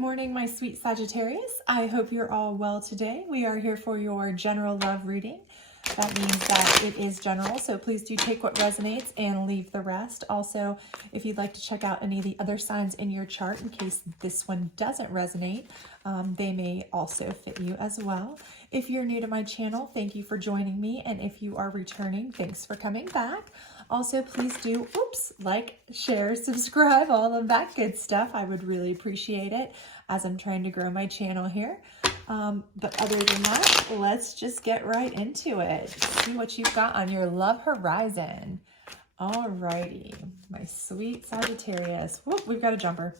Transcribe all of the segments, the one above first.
morning, my sweet Sagittarius. I hope you're all well today. We are here for your general love reading. That means that it is general, so please do take what resonates and leave the rest. Also, if you'd like to check out any of the other signs in your chart in case this one doesn't resonate, they may also fit you as well. If you're new to my channel, thank you for joining me, and if you are returning, thanks for coming back. Also, please do, like, share, subscribe, all of that good stuff. I would really appreciate it as I'm trying to grow my channel here. But other than that, let's just get right into it. See what you've got on your love horizon. Alrighty, my sweet Sagittarius. Whoop, we've got a jumper.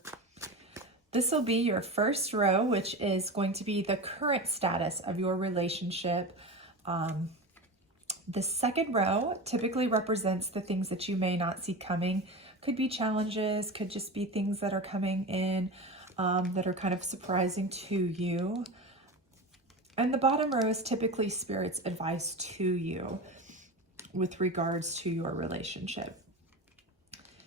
This will be your first row, which is going to be the current status of your relationship. The second row typically represents the things that you may not see coming. Could be challenges, could just be things that are coming in that are kind of surprising to you. And the bottom row is typically Spirit's advice to you with regards to your relationship.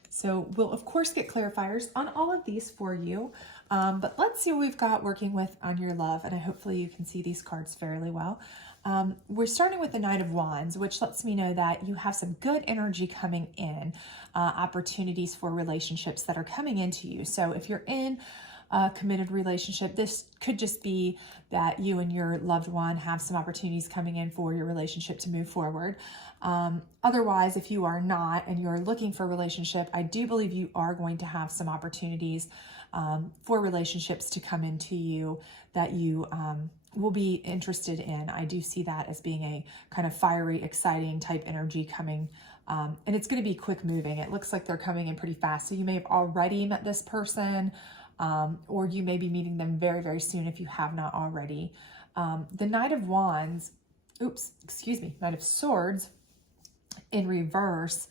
So we'll of course get clarifiers on all of these for you, but let's see what we've got working with on your love, and hopefully you can see these cards fairly well. We're starting with the Knight of Wands, which lets me know that you have some good energy coming in, opportunities for relationships that are coming into you. So if you're in a committed relationship, this could just be that you and your loved one have some opportunities coming in for your relationship to move forward. Otherwise, if you are not and you're looking for a relationship, I do believe you are going to have some opportunities for relationships to come into you that you will be interested in. I do see that as being a kind of fiery, exciting type energy coming, and it's going to be quick moving. It looks like they're coming in pretty fast. So you may have already met this person, or you may be meeting them very, very soon if you have not already. The Knight of Wands, Knight of Swords in reverse,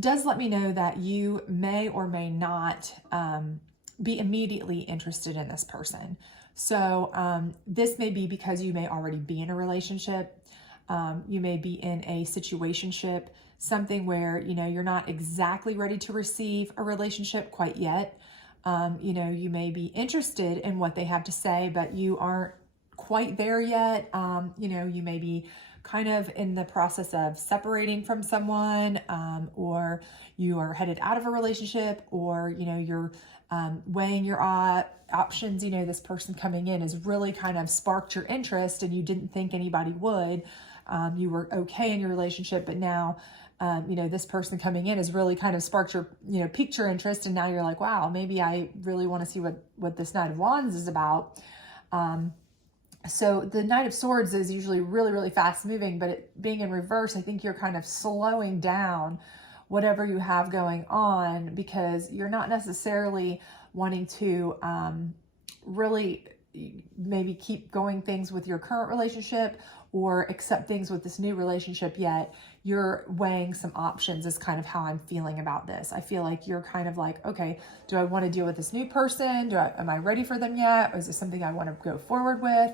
does let me know that you may or may not be immediately interested in this person. So this may be because you may already be in a relationship. You may be in a situationship, something where, you know, you're not exactly ready to receive a relationship quite yet. You know, you may be interested in what they have to say, but you aren't quite there yet. You know, you may be kind of in the process of separating from someone, or you are headed out of a relationship, or, you know, you're weighing your options. You know, this person coming in has really kind of sparked your interest and you didn't think anybody would. You were okay in your relationship, but now, you know, this person coming in has really kind of sparked your, you know, piqued your interest. And now you're like, wow, maybe I really want to see what this Knight of Wands is about. So the Knight of Swords is usually really, really fast moving, but it being in reverse, I think you're kind of slowing down whatever you have going on because you're not necessarily wanting to really maybe keep going things with your current relationship or accept things with this new relationship yet. You're weighing some options is kind of how I'm feeling about this. I feel like you're kind of like, okay, do I want to deal with this new person? Am I ready for them yet? Or is this something I want to go forward with?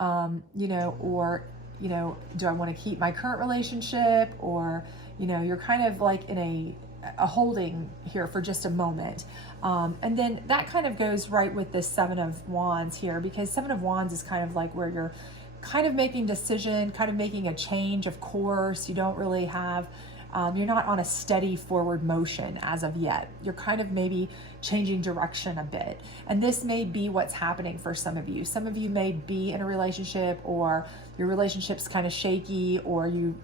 You know, or, you know, do I want to keep my current relationship? Or, you know, you're kind of like in a holding here for just a moment. And then that kind of goes right with this Seven of Wands here, because Seven of Wands is kind of like where you're kind of making decision, kind of making a change of course. You don't really have, you're not on a steady forward motion as of yet. You're kind of maybe changing direction a bit. And this may be what's happening for some of you. Some of you may be in a relationship, or your relationship's kind of shaky, or you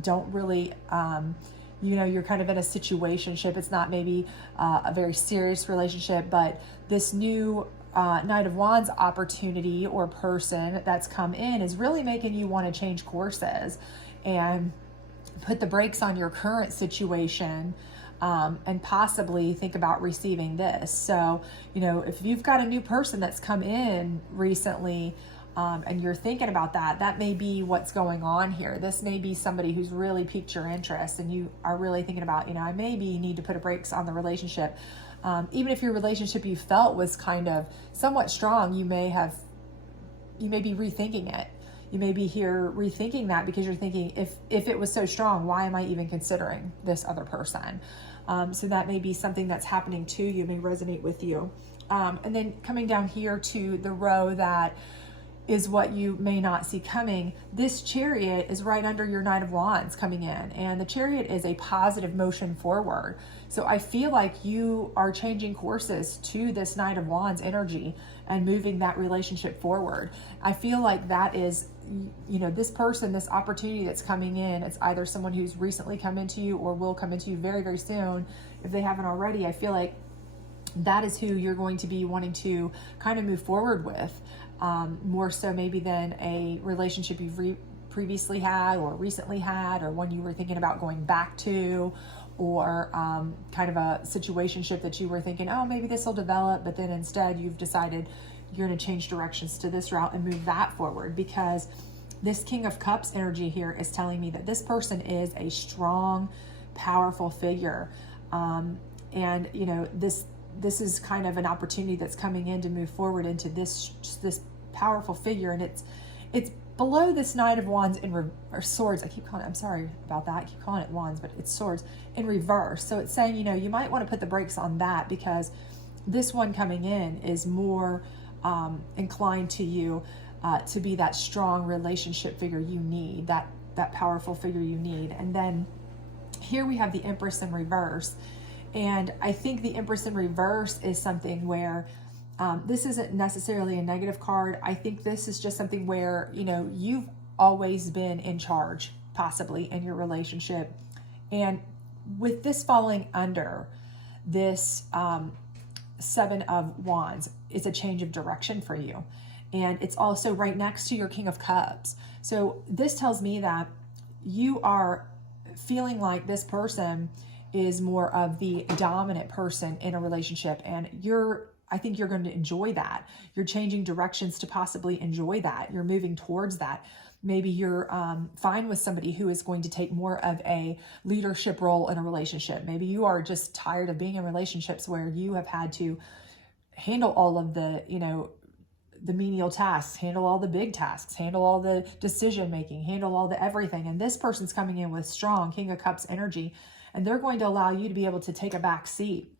don't really, you know, you're kind of in a situationship. It's not maybe a very serious relationship, but this new Knight of Wands opportunity or person that's come in is really making you want to change courses and put the brakes on your current situation, and possibly think about receiving this. So, you know, if you've got a new person that's come in recently, and you're thinking about that, that may be what's going on here. This may be somebody who's really piqued your interest and you are really thinking about, you know, I maybe need to put a brakes on the relationship. Even if your relationship you felt was kind of somewhat strong, you may be rethinking it. You may be here rethinking that because you're thinking, if it was so strong, why am I even considering this other person? So that may be something that's happening to you, may resonate with you. And then coming down here to the row that is what you may not see coming. This Chariot is right under your Knight of Wands coming in, and the Chariot is a positive motion forward. So I feel like you are changing courses to this Knight of Wands energy and moving that relationship forward. I feel like that is, you know, this person, this opportunity that's coming in, it's either someone who's recently come into you or will come into you very, very soon. If they haven't already, I feel like that is who you're going to be wanting to kind of move forward with, more so maybe than a relationship you've previously had or recently had, or one you were thinking about going back to, or kind of a situationship that you were thinking, oh, maybe this will develop, but then instead you've decided you're going to change directions to this route and move that forward, because this King of Cups energy here is telling me that this person is a strong, powerful figure. And, you know, this is kind of an opportunity that's coming in to move forward into this powerful figure, and it's below this Knight of Wands or Swords. I keep calling it, I'm sorry about that, I keep calling it Wands, but it's Swords in reverse. So it's saying, you know, you might want to put the brakes on that, because this one coming in is more inclined to you to be that strong relationship figure you need, that powerful figure you need. And then here we have the Empress in reverse. And I think the Empress in reverse is something where this isn't necessarily a negative card. I think this is just something where, you know, you've always been in charge, possibly, in your relationship. And with this falling under this Seven of Wands, it's a change of direction for you. And it's also right next to your King of Cups. So this tells me that you are feeling like this person is more of the dominant person in a relationship, and I think you're going to enjoy that. You're changing directions to possibly enjoy that. You're moving towards that. Maybe you're fine with somebody who is going to take more of a leadership role in a relationship. Maybe you are just tired of being in relationships where you have had to handle all of the, you know, the menial tasks, handle all the big tasks, handle all the decision making, handle all the everything. And this person's coming in with strong King of Cups energy, and they're going to allow you to be able to take a back seat.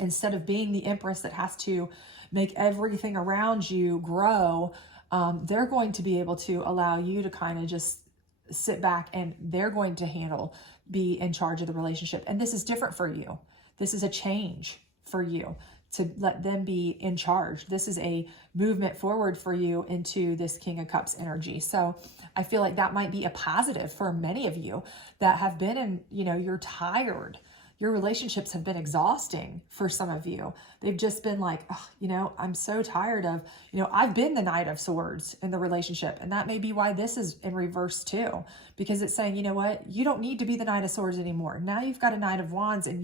Instead of being the Empress that has to make everything around you grow, they're going to be able to allow you to kind of just sit back, and they're going to be in charge of the relationship. And this is different for you. This is a change for you to let them be in charge. This is a movement forward for you into this King of Cups energy. So I feel like that might be a positive for many of you that have been in, you know, you're tired. Your relationships have been exhausting for some of you. They've just been like, oh, you know, I'm so tired of, you know, I've been the Knight of Swords in the relationship. And that may be why this is in reverse too, because it's saying, you know what, you don't need to be the Knight of Swords anymore. Now you've got a Knight of Wands, and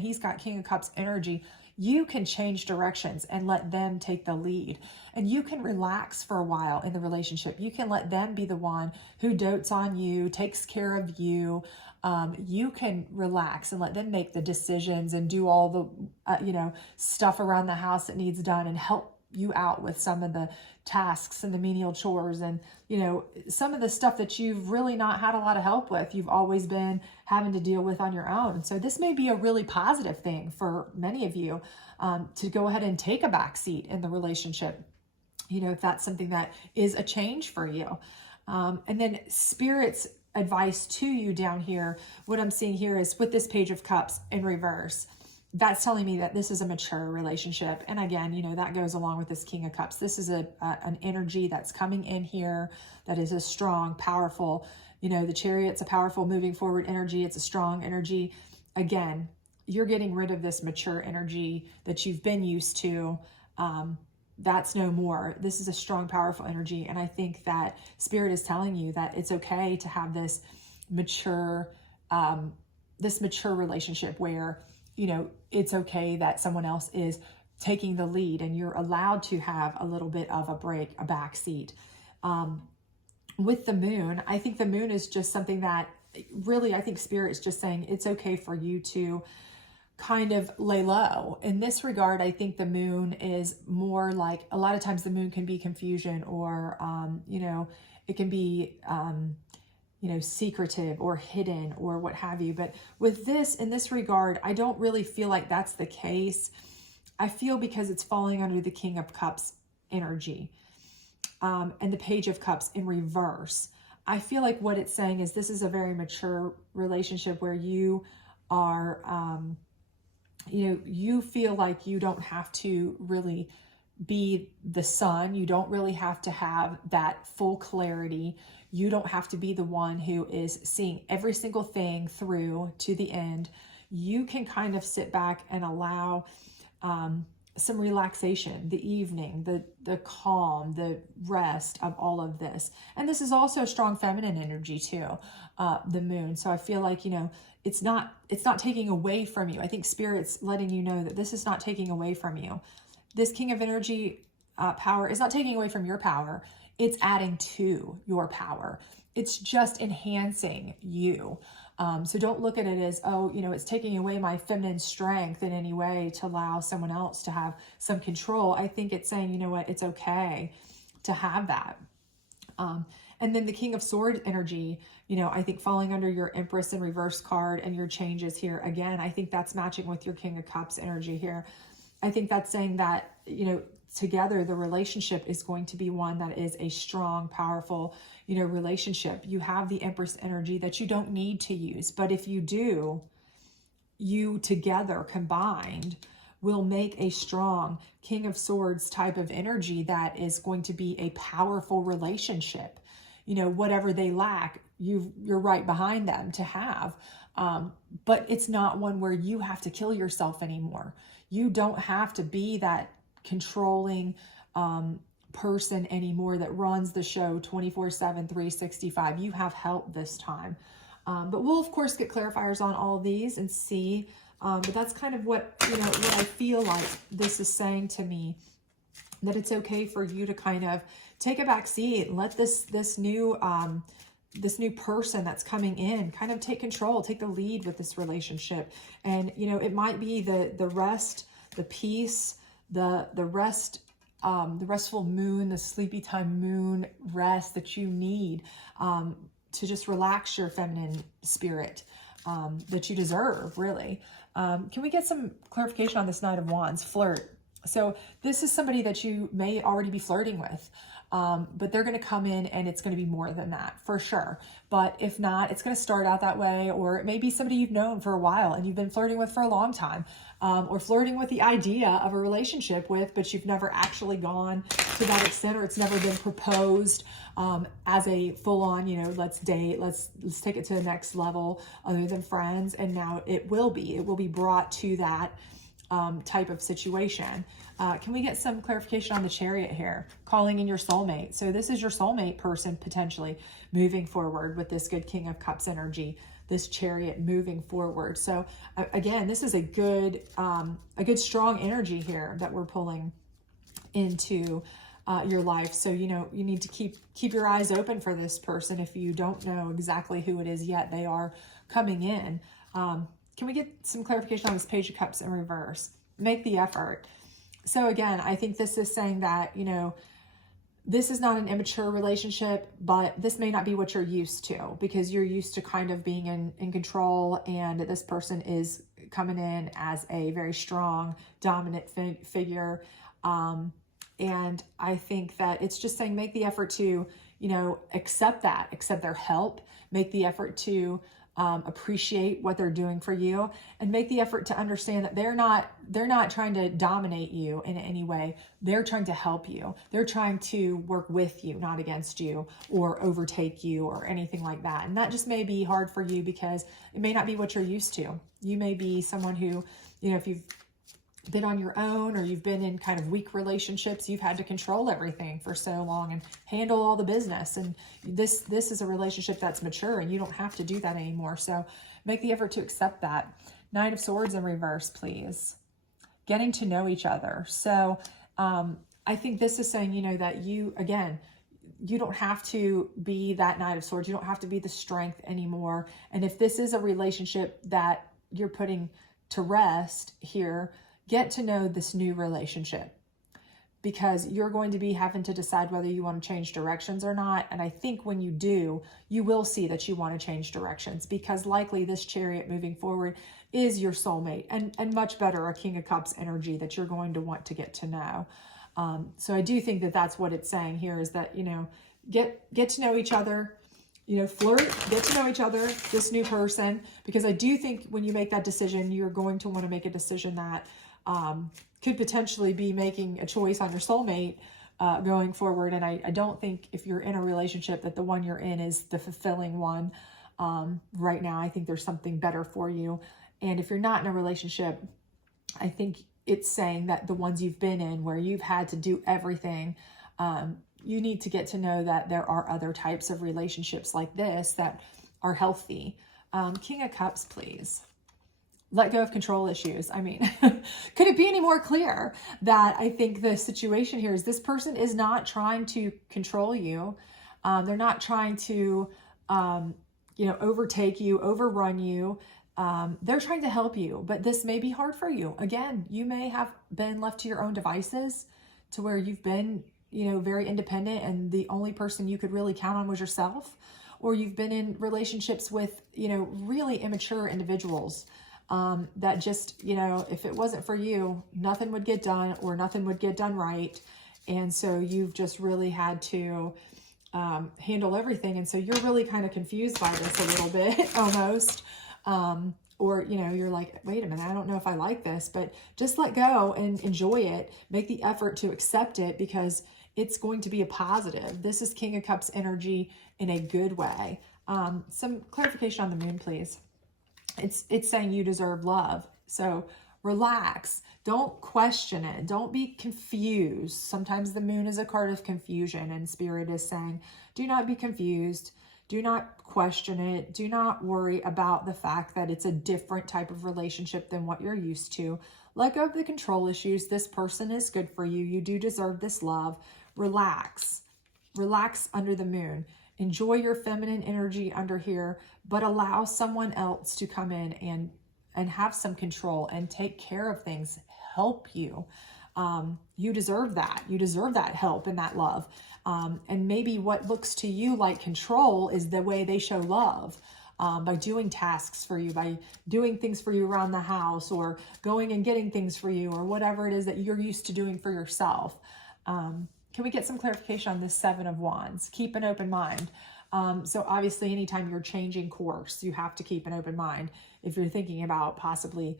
he's got King of Cups energy. You can change directions and let them take the lead. And you can relax for a while in the relationship. You can let them be the one who dotes on you, takes care of you. You can relax and let them make the decisions and do all the, you know, stuff around the house that needs done, and help you out with some of the tasks and the menial chores, and, you know, some of the stuff that you've really not had a lot of help with, you've always been having to deal with on your own. So this may be a really positive thing for many of you, to go ahead and take a back seat in the relationship, you know, if that's something that is a change for you. And then Spirit's advice to you down here, what I'm seeing here is with this Page of Cups in reverse, that's telling me that this is a mature relationship. And again, you know, that goes along with this King of Cups. This is an energy that's coming in here that is a strong, powerful, you know, the Chariot's a powerful moving forward energy. It's a strong energy. Again, you're getting rid of this mature energy that you've been used to. That's no more. This is a strong, powerful energy. And I think that Spirit is telling you that it's okay to have this mature relationship where, you know, it's okay that someone else is taking the lead, and you're allowed to have a little bit of a break, a back seat. With the Moon, I think the Moon is just something that really, I think Spirit is just saying it's okay for you to kind of lay low. In this regard, I think the Moon is more like, a lot of times the Moon can be confusion, or, you know, it can be, secretive or hidden or what have you. But with this, in this regard, I don't really feel like that's the case. I feel because it's falling under the King of Cups energy and the Page of Cups in reverse. I feel like what it's saying is this is a very mature relationship where you are, you feel like you don't have to really be the sun. You don't really have to have that full clarity. You don't have to be the one who is seeing every single thing through to the end. You can kind of sit back and allow some relaxation, the evening, the calm, the rest of all of this. And this is also strong feminine energy too, the moon. So I feel like, it's not taking away from you. I think Spirit's letting you know that this is not taking away from you. This King of Energy power is not taking away from your power. It's adding to your power. It's just enhancing you. So don't look at it as, it's taking away my feminine strength in any way to allow someone else to have some control. I think it's saying, you know what, it's okay to have that. And then the King of Swords energy, I think falling under your Empress in reverse card and your changes here. Again, I think that's matching with your King of Cups energy here. I think that's saying that, together the relationship is going to be one that is a strong, powerful, relationship. You have the Empress energy that you don't need to use. But if you do, you together combined will make a strong King of Swords type of energy that is going to be a powerful relationship. Whatever they lack, you're right behind them to have. But it's not one where you have to kill yourself anymore. You don't have to be that controlling person anymore that runs the show 24/7, 365. You have help this time. But we'll, of course, get clarifiers on all these and see. But that's kind of what, what I feel like this is saying to me, that it's okay for you to kind of take a back seat and let this new person that's coming in kind of take control, take the lead with this relationship. And, it might be the rest, the peace, the rest, the restful moon, the sleepy time moon rest that you need to just relax your feminine spirit that you deserve, really. Can we get some clarification on this Knight of Wands? Flirt. So this is somebody that you may already be flirting with, but they're going to come in and it's going to be more than that for sure. But if not, it's going to start out that way, or it may be somebody you've known for a while and you've been flirting with for a long time, or flirting with the idea of a relationship with, but you've never actually gone to that extent, or it's never been proposed as a full-on, let's date, let's take it to the next level other than friends. And now it will be brought to that type of situation. Can we get some clarification on the Chariot here? Calling in your soulmate. So this is your soulmate person potentially moving forward with this good King of Cups energy, this Chariot moving forward. So again, this is a good strong energy here that we're pulling into your life. So, you need to keep your eyes open for this person. If you don't know exactly who it is yet, they are coming in. Can we get some clarification on this Page of Cups in reverse? Make the effort. So again, I think this is saying that, this is not an immature relationship, but this may not be what you're used to, because you're used to kind of being in control, and this person is coming in as a very strong, dominant figure. And I think that it's just saying, make the effort to, accept their help, make the effort to appreciate what they're doing for you, and make the effort to understand that they're not trying to dominate you in any way. They're trying to help you. They're trying to work with you, not against you or overtake you or anything like that. And that just may be hard for you because it may not be what you're used to. You may be someone who, if you've been on your own or you've been in kind of weak relationships, you've had to control everything for so long and handle all the business. And this is a relationship that's mature, and you don't have to do that anymore. So make the effort to accept that. Nine of Swords in reverse, please. Getting to know each other. So I think this is saying, that you don't have to be that Knight of Swords. You don't have to be the strength anymore. And if this is a relationship that you're putting to rest here, get to know this new relationship, because you're going to be having to decide whether you want to change directions or not. And I think when you do, you will see that you want to change directions, because likely this Chariot moving forward is your soulmate, and much better a King of Cups energy that you're going to want to get to know. So I do think that that's what it's saying here, is that, you know, get to know each other, you know, flirt, get to know each other, this new person, because I do think when you make that decision, you're going to want to make a decision that could potentially be making a choice on your soulmate going forward. And I don't think if you're in a relationship that the one you're in is the fulfilling one right now. I think there's something better for you. And if you're not in a relationship, I think it's saying that the ones you've been in where you've had to do everything, you need to get to know that there are other types of relationships like this that are healthy. King of Cups, please. Let go of control issues. I mean, could it be any more clear that I think the situation here is this person is not trying to control you. They're not trying to, you know, overtake you, overrun you. They're trying to help you, but this may be hard for you. Again, you may have been left to your own devices to where you've been, you know, very independent and the only person you could really count on was yourself, or you've been in relationships with, you know, really immature individuals that just, you know, if it wasn't for you, nothing would get done or nothing would get done right. And so you've just really had to handle everything. And so you're really kind of confused by this a little bit almost. Or, you know, you're like, wait a minute, I don't know if I like this, but just let go and enjoy it. Make the effort to accept it, because it's going to be a positive. This is King of Cups energy in a good way. Some clarification on the moon, please. It's saying you deserve love. So relax. Don't question it. Don't be confused. Sometimes the moon is a card of confusion, and Spirit is saying, do not be confused. Do not question it. Do not worry about the fact that it's a different type of relationship than what you're used to. Let go of the control issues. This person is good for you. You do deserve this love. Relax. Relax under the moon. Enjoy your feminine energy under here, but allow someone else to come in and have some control and take care of things, help you. You deserve that. You deserve that help and that love. And maybe what looks to you like control is the way they show love, by doing tasks for you, by doing things for you around the house, or going and getting things for you, or whatever it is that you're used to doing for yourself. Can we get some clarification on this Seven of Wands? Keep an open mind. So obviously anytime you're changing course, you have to keep an open mind. If you're thinking about possibly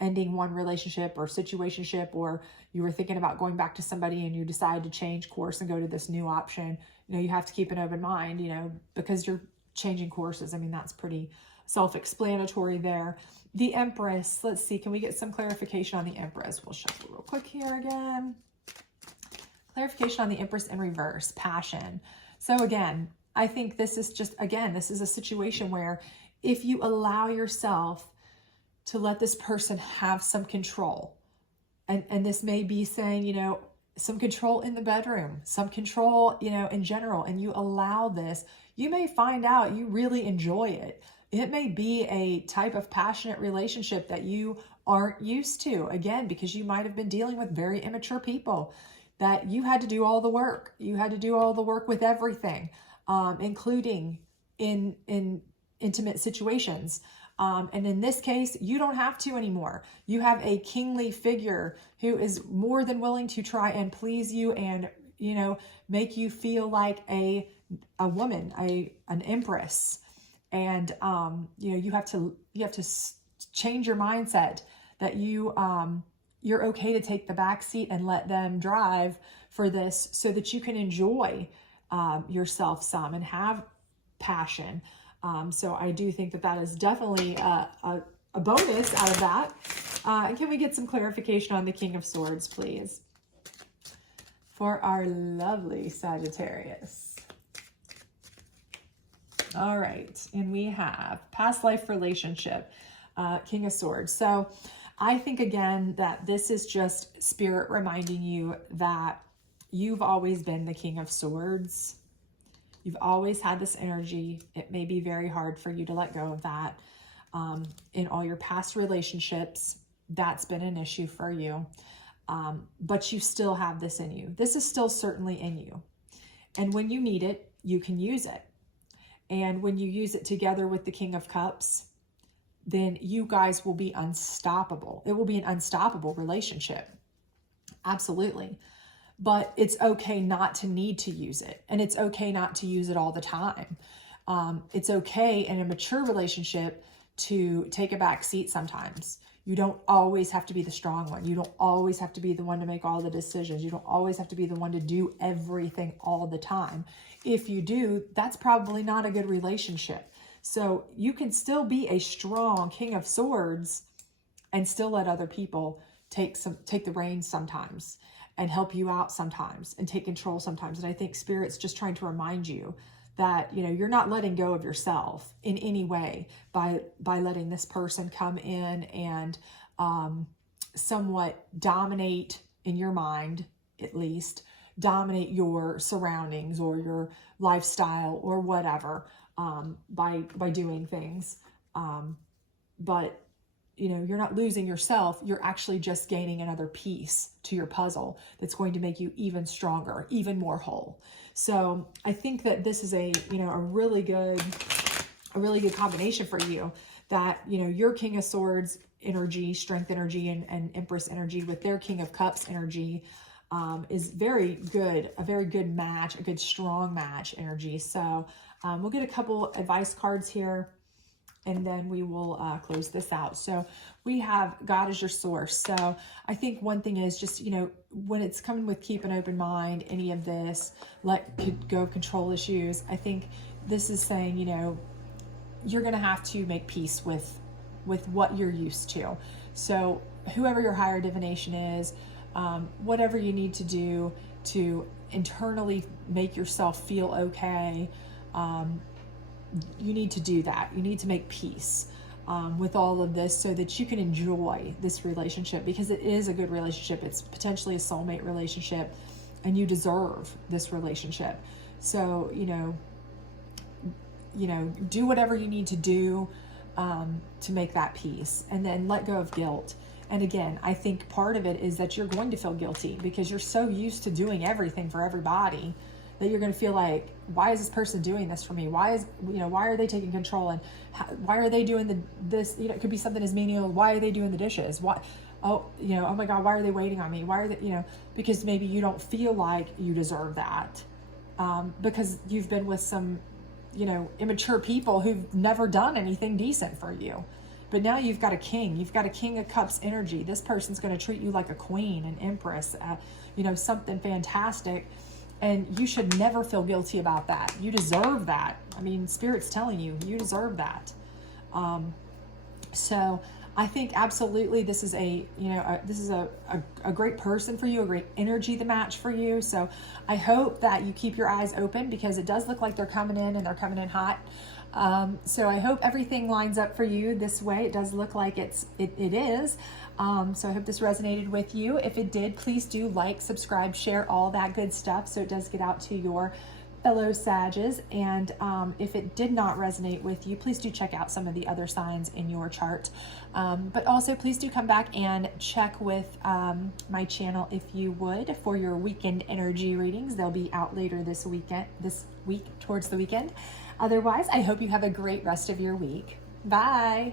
ending one relationship or situationship, or you were thinking about going back to somebody and you decide to change course and go to this new option, you know, you have to keep an open mind, you know, because you're changing courses. I mean, that's pretty self-explanatory there. The Empress, let's see, can we get some clarification on the Empress? We'll shuffle real quick here again. Clarification on the Empress in reverse, passion. So again, I think this is just, again, this is a situation where if you allow yourself to let this person have some control, and this may be saying, you know, some control in the bedroom, some control, you know, in general, and you allow this, you may find out you really enjoy it. It may be a type of passionate relationship that you aren't used to, again, because you might have been dealing with very immature people that you had to do all the work. You had to do all the work with everything, including in intimate situations. And in this case, you don't have to anymore. You have a kingly figure who is more than willing to try and please you and, you know, make you feel like a woman, an empress. And, you know, you have to change your mindset that you're okay to take the back seat and let them drive for this, so that you can enjoy yourself some and have passion. So I do think that that is definitely a bonus out of that. And can we get some clarification on the King of Swords, please, for our lovely Sagittarius? All right, and we have past life relationship, King of Swords. So I think, again, that this is just Spirit reminding you that you've always been the King of Swords. You've always had this energy. It may be very hard for you to let go of that. In all your past relationships, that's been an issue for you. but you still have this in you. This is still certainly in you. And when you need it, you can use it. And when you use it together with the King of Cups, then you guys will be unstoppable. It will be an unstoppable relationship. Absolutely. But it's okay not to need to use it. And it's okay not to use it all the time. It's okay in a mature relationship to take a back seat sometimes. You don't always have to be the strong one. You don't always have to be the one to make all the decisions. You don't always have to be the one to do everything all the time. If you do, that's probably not a good relationship. So you can still be a strong King of Swords and still let other people take the reins sometimes and help you out sometimes and take control sometimes. And I think Spirit's just trying to remind you that, you know, you're not letting go of yourself in any way by letting this person come in and somewhat dominate, in your mind at least, dominate your surroundings or your lifestyle or whatever by doing things. But you know, you're not losing yourself. You're actually just gaining another piece to your puzzle that's going to make you even stronger, even more whole. So I think that this is a really good combination for you, that, you know, your King of Swords energy, strength energy, and Empress energy with their King of Cups energy is very good, a very good match, a good strong match energy. So we'll get a couple advice cards here, and then we will close this out. So we have God as your source. So I think one thing is just, you know, when it's coming with keep an open mind, any of this, let go of control issues. I think this is saying, you know, you're going to have to make peace with what you're used to. So whoever your higher divination is, whatever you need to do to internally make yourself feel okay, you need to do that. You need to make peace with all of this so that you can enjoy this relationship, because it is a good relationship. It's potentially a soulmate relationship, and you deserve this relationship. So, you know, do whatever you need to do to make that peace, and then let go of guilt. And again, I think part of it is that you're going to feel guilty because you're so used to doing everything for everybody that you're going to feel like, why is this person doing this for me? Why are they taking control? And why are they doing this? You know, it could be something as menial. Why are they doing the dishes? Why? Oh my God, why are they waiting on me? Why are they, because maybe you don't feel like you deserve that because you've been with some, immature people who've never done anything decent for you. But now you've got a king. You've got a King of Cups energy. This person's going to treat you like a queen, an empress, something fantastic. And you should never feel guilty about that. You deserve that. I mean, Spirit's telling you, you deserve that. So I think absolutely this is a great person for you, a great energy to match for you. So I hope that you keep your eyes open, because it does look like they're coming in, and they're coming in hot. So I hope everything lines up for you this way. It does look like it is. So I hope this resonated with you. If it did, please do like, subscribe, share, all that good stuff, so it does get out to your fellow Sages. And if it did not resonate with you, please do check out some of the other signs in your chart. But also please do come back and check with my channel, if you would, for your weekend energy readings. They'll be out later this week, towards the weekend. Otherwise, I hope you have a great rest of your week. Bye.